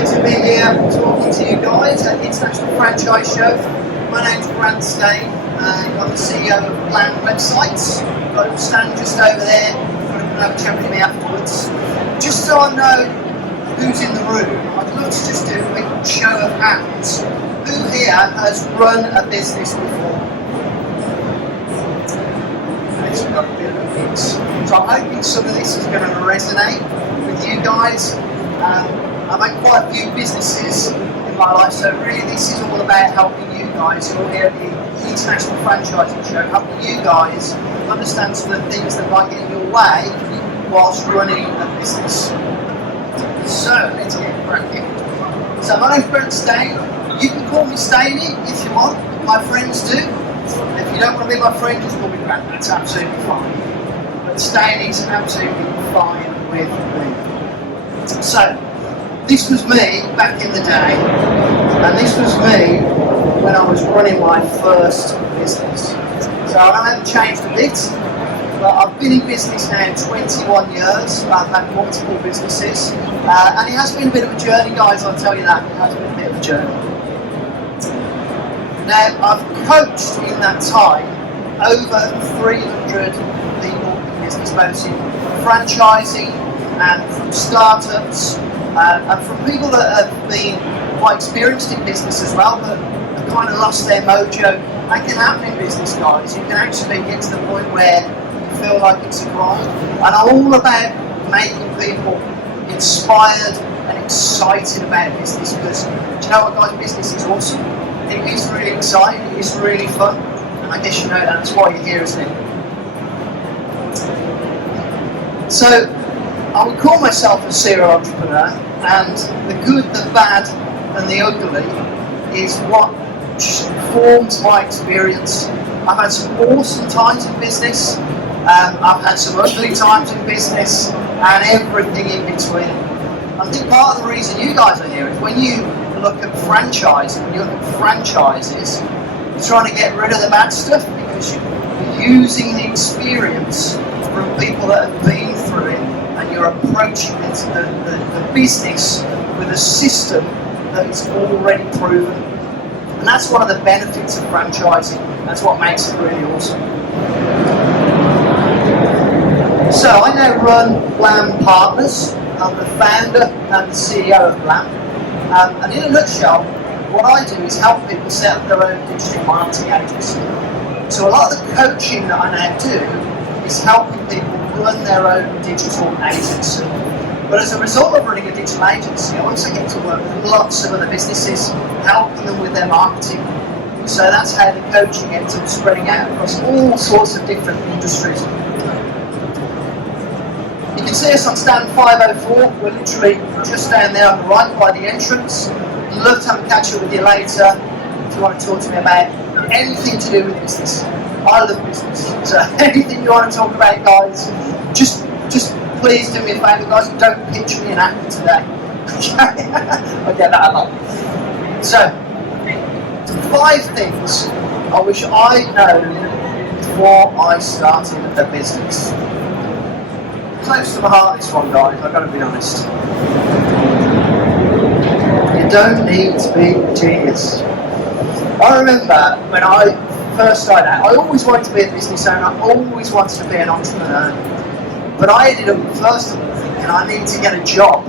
pleasure to be here talking to you guys at the International Franchise Show. My name's Grant Stain, and I'm the CEO of Blam Websites. Got a stand just over there. Got to have a chat with me afterwards. Just so I know who's in the room, I'd love to just do a quick show of hands. Who here has run a business before? We've got a bit of a mix. So I'm hoping some of this is going to resonate with you guys. I've had quite a few businesses in my life, so really this is all about helping you guys who are here at the International Franchising Show, helping you guys understand some of the things that might get in your way whilst running a business. So let's get cracking. So my name's Grant Stain. You can call me Stainy if you want. My friends do. If you don't want to be my friend, just call me Grant. That's absolutely fine. But Stainy's absolutely fine with me. So this was me back in the day, and this was me when I was running my first business. So I haven't changed a bit, but I've been in business now 21 years. I've had multiple businesses, and it has been a bit of a journey, guys, I'll tell you that. It has been a bit of a journey. Now, I've coached in that time over 300 people in business, both in franchising and from startups, and from people that have been quite experienced in business as well, but have kind of lost their mojo. That can happen in business, guys. You can actually get to the point where you feel like it's a grind. And I'm all about making people inspired and excited about business, because do you know what, guys? Business is awesome. It is really exciting, it is really fun, and I guess you know that's why you're here, isn't it? So, I would call myself a serial entrepreneur, and the good, the bad, and the ugly is what forms my experience. I've had some awesome times in business, I've had some ugly times in business, and everything in between. I think part of the reason you guys are here is when you look at franchising, when you look at franchises, you're trying to get rid of the bad stuff because you're using the experience from people that have been through it, and you're approaching it, the business with a system that is already proven. And that's one of the benefits of franchising. That's what makes it really awesome. So I now run Blam Partners. I'm the founder and the CEO of Blam. And in a nutshell, what I do is help people set up their own digital marketing agency. So a lot of the coaching that I now do is helping people run their own digital agency. But as a result of running a digital agency, I also get to work with lots of other businesses, helping them with their marketing. So that's how the coaching ends up spreading out across all sorts of different industries. You can see us on stand 504. We're literally just down there on the right by the entrance. I'd love to have a catch up with you later if you want to talk to me about anything to do with business. I love business, so anything you want to talk about, guys, just please do me a favour, guys. Don't pitch me an act today. I get that a lot. So, 5 things I wish I'd known before I started a business. Close to my heart, this one, guys, I've got to be honest. You don't need to be a genius. I remember when I first started out, I always wanted to be a business owner, I always wanted to be an entrepreneur. But I ended up, first of all, thinking I need to get a job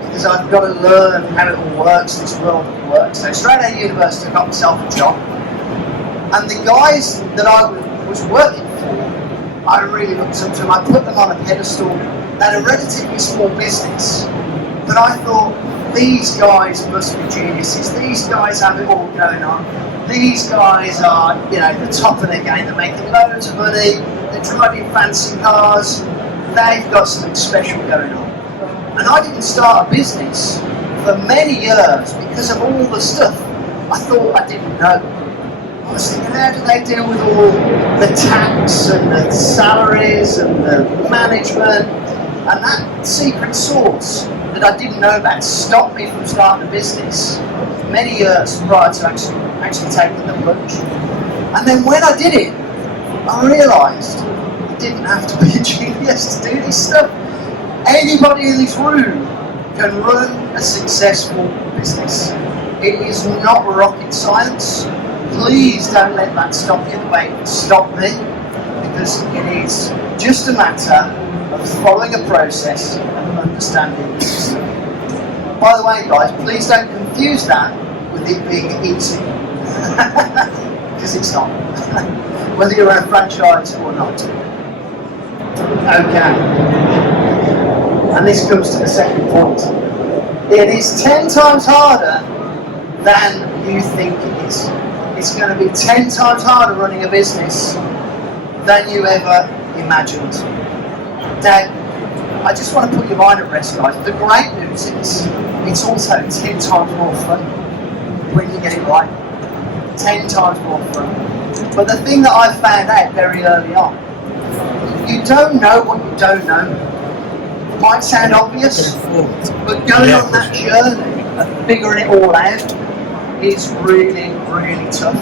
because I've got to learn how it all works, this world works. So straight out of university, I got myself a job. And the guys that I was working for, I really looked up to them. I put them on a pedestal. They had a relatively small business, but I thought, these guys must be geniuses. These guys have it all going on. These guys are, the top of their game. They're making loads of money. They're driving fancy cars. They've got something special going on. And I didn't start a business for many years because of all the stuff I thought I didn't know. I was thinking, how do they deal with all the tax and the salaries and the management? And that secret sauce that I didn't know about stopped me from starting a business many years prior to actually taking the plunge. And then when I did it, I realised I didn't have to be a genius to do this stuff. Anybody in this room can run a successful business. It is not rocket science. Please don't let that stop you. Stop me, because it is just a matter of following a process and understanding the system. By the way, guys, please don't confuse that with it being easy, because it's not. Whether you're a franchise or not. Okay. And this comes to the second point. It is 10 times harder than you think it is. It's going to be 10 times harder running a business than you ever imagined. Now, I just want to put your mind at rest, guys. The great news is it's also 10 times more fun when you get it right. 10 times more fun. But the thing that I found out very early on, you don't know what you don't know. It might sound obvious, but going on that journey of figuring it all out is really, really tough.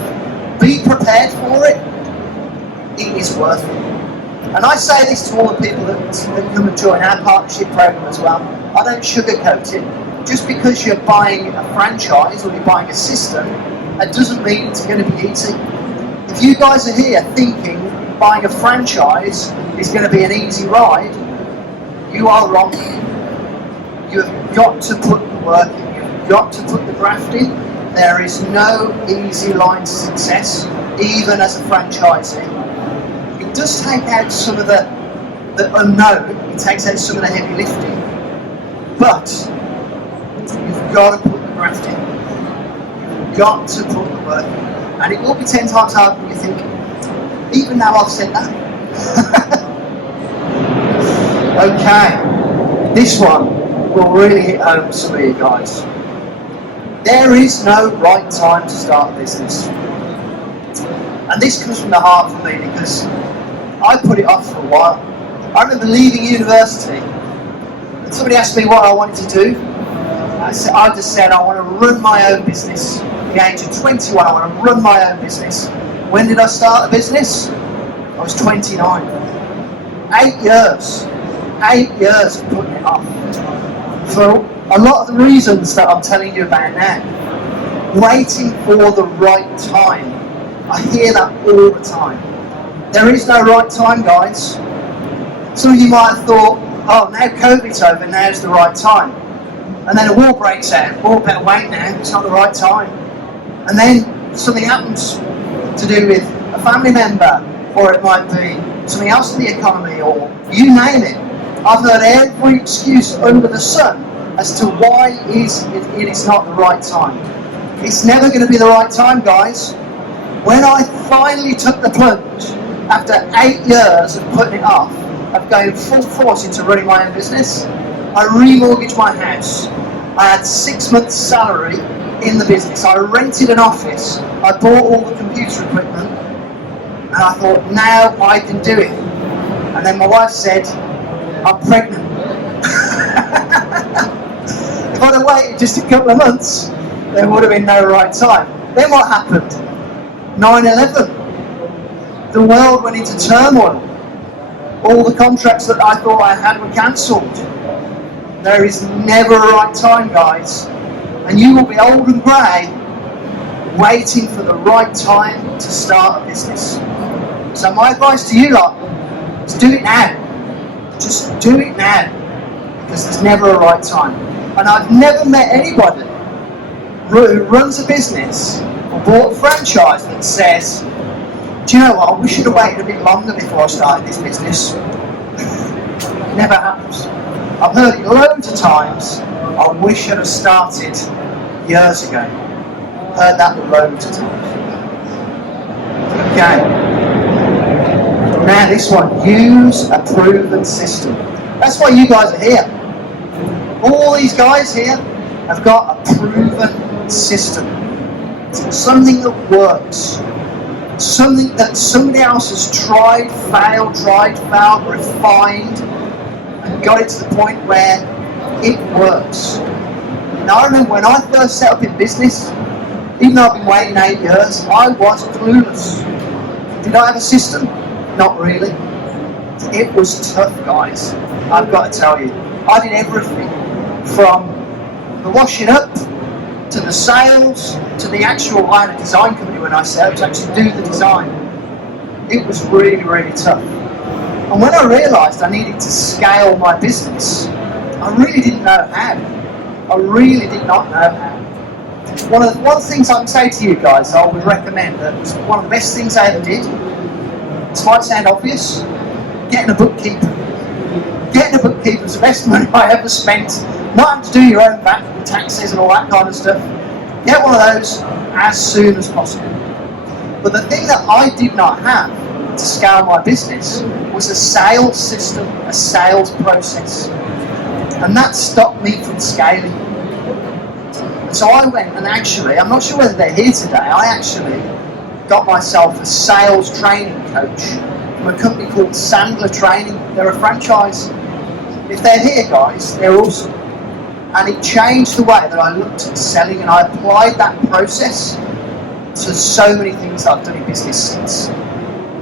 Be prepared for it. It is worth it. And I say this to all the people that come and join our partnership program as well. I don't sugarcoat it. Just because you're buying a franchise or you're buying a system, that doesn't mean it's going to be easy. If you guys are here thinking buying a franchise is going to be an easy ride, you are wrong. You have got to put the work in. You've got to put the graft in. There is no easy line to success, even as a franchisee. It does take out some of the unknown. It takes out some of the heavy lifting. But you've got to put the graft in. You've got to put the work in. And it will be 10 times harder than you think. Even now I've said that. Okay, this one will really hit home to some of you guys. There is no right time to start a business. And this comes from the heart for me because I put it off for a while. I remember leaving university and somebody asked me what I wanted to do. I just said I want to run my own business. At the age of 21, I want to run my own business. When did I start a business? I was 29. 8 years. 8 years of putting it off. For a lot of the reasons that I'm telling you about now. Waiting for the right time. I hear that all the time. There is no right time, guys. Some of you might have thought, oh, now COVID's over, now's the right time. And then a war breaks out. Well, better wait now, it's not the right time. And then something happens to do with a family member, or it might be something else in the economy, or you name it. I've heard every excuse under the sun as to why it is not the right time. It's never going to be the right time, guys. When I finally took the plunge, after 8 years of putting it off, of going full force into running my own business, I remortgaged my house. I had 6 months' salary in the business. I rented an office. I bought all the computer equipment, and I thought, now I can do it. And then my wife said, I'm pregnant. If I'd have waited just a couple of months, there would have been no right time. Then what happened? 9/11. The world went into turmoil. All the contracts that I thought I had were cancelled. There is never a right time, guys. And you will be old and grey, waiting for the right time to start a business. So my advice to you lot is do it now. Just do it now. Because there's never a right time. And I've never met anybody who runs a business or bought a franchise that says, do you know what, I wish I'd have waited a bit longer before I started this business. Never happens. I've heard it loads of times, I wish I'd have started years ago. Heard that loads of times. Okay. Now this one, use a proven system. That's why you guys are here. All these guys here have got a proven system. Something that works. Something that somebody else has tried, failed, refined, and got it to the point where it works. Now I remember when I first set up in business, even though I've been waiting 8 years, I was clueless. Did I have a system? Not really. It was tough, guys. I've got to tell you. I did everything from the washing up to the sales to the actual, I had a design company when I set up to actually do the design. It was really, really tough. And when I realised I needed to scale my business, I really didn't know how. I really did not know how. One of the things I can say to you guys, I would recommend, that was one of the best things I ever did. This might sound obvious, getting a bookkeeper. Getting a bookkeeper was the best money I ever spent. Not having to do your own VAT and taxes and all that kind of stuff. Get one of those as soon as possible. But the thing that I did not have to scale my business was a sales system, a sales process. And that stopped me from scaling. So I went and actually, I'm not sure whether they're here today, I actually got myself a sales training coach from a company called Sandler Training. They're a franchise. If they're here, guys, they're awesome. And it changed the way that I looked at selling, and I applied that process to so many things I've done in business since.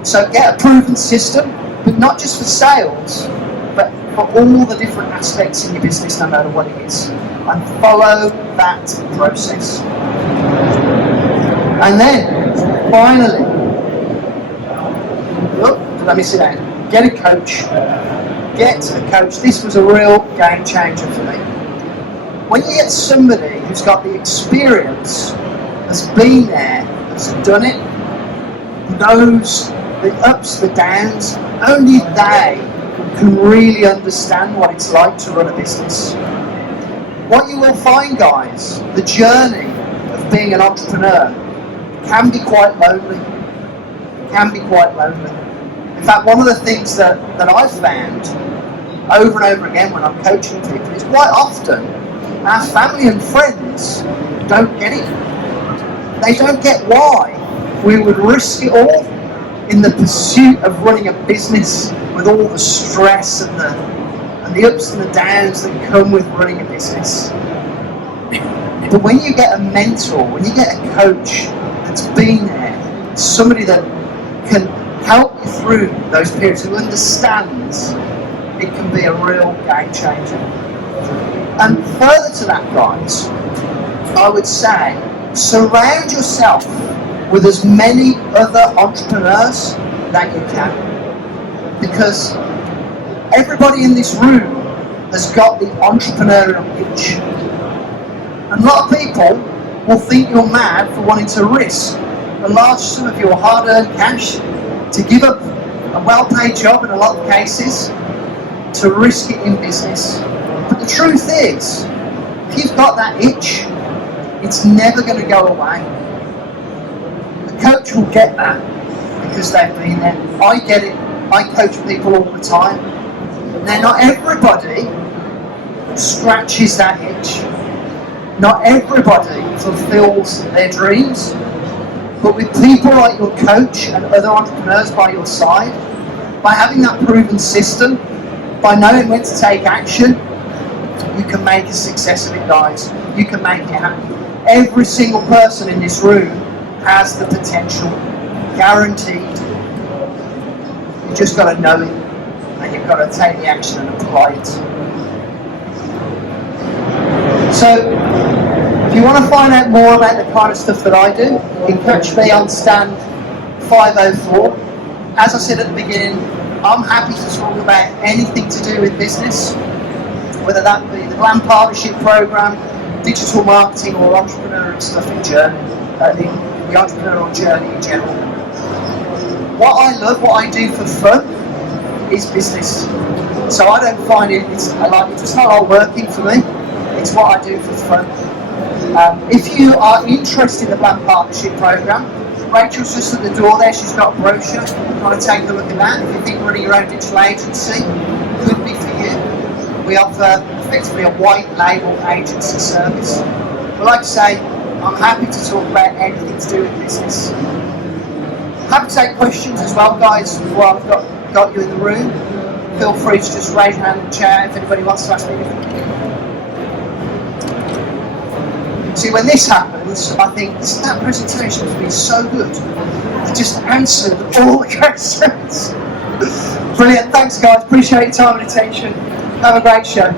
So get a proven system, but not just for sales, but for all the different aspects in your business, no matter what it is. And follow that process. And then, finally, let me sit down. Get a coach. Get a coach. This was a real game changer for me. When you get somebody who's got the experience, has been there, has done it, knows the ups, the downs, only they can really understand what it's like to run a business. What you will find, guys, the journey of being an entrepreneur can be quite lonely. Can be quite lonely. In fact, one of the things that I've found over and over again when I'm coaching people is quite often our family and friends don't get it. They don't get why we would risk it all in the pursuit of running a business with all the stress and the ups and the downs that come with running a business. But when you get a mentor, when you get a coach that's been there, somebody that can help you through those periods, who understands, it can be a real game changer. And further to that, guys, I would say surround yourself with as many other entrepreneurs that you can, because everybody in this room has got the entrepreneurial itch. And a lot of people will think you're mad for wanting to risk a large sum of your hard-earned cash to give up a well-paid job in a lot of cases to risk it in business. But the truth is, if you've got that itch, it's never going to go away. The coach will get that because they've been there. I get it. I coach people all the time. Now, not everybody scratches that itch. Not everybody fulfills their dreams. But with people like your coach and other entrepreneurs by your side, by having that proven system, by knowing when to take action, you can make a success of it, guys. You can make it happen. Every single person in this room has the potential, guaranteed. You just got to know it, and you've got to take the action and apply it. So, if you want to find out more about the kind of stuff that I do, you can catch me on stand 504. As I said at the beginning, I'm happy to talk about anything to do with business, whether that be the Blam Partnership program, digital marketing, or entrepreneurial stuff in the entrepreneurial journey in general. What I love, what I do for fun, is business. So I don't find it's not all working for me. It's what I do for fun. If you are interested in the Blam Partnership program, Rachel's just at the door there. She's got a brochure. If you want to take a look at that, if you think running your own digital agency could be for you, we offer effectively a white label agency service. But like I say, I'm happy to talk about anything to do with business. Happy to take questions as well, guys, while I've got you in the room. Feel free to just raise your hand and chat if anybody wants to ask me anything. See, when this happens, I think that presentation has been so good. I just answered all the questions. Brilliant, thanks guys, appreciate your time and attention. Have a great show.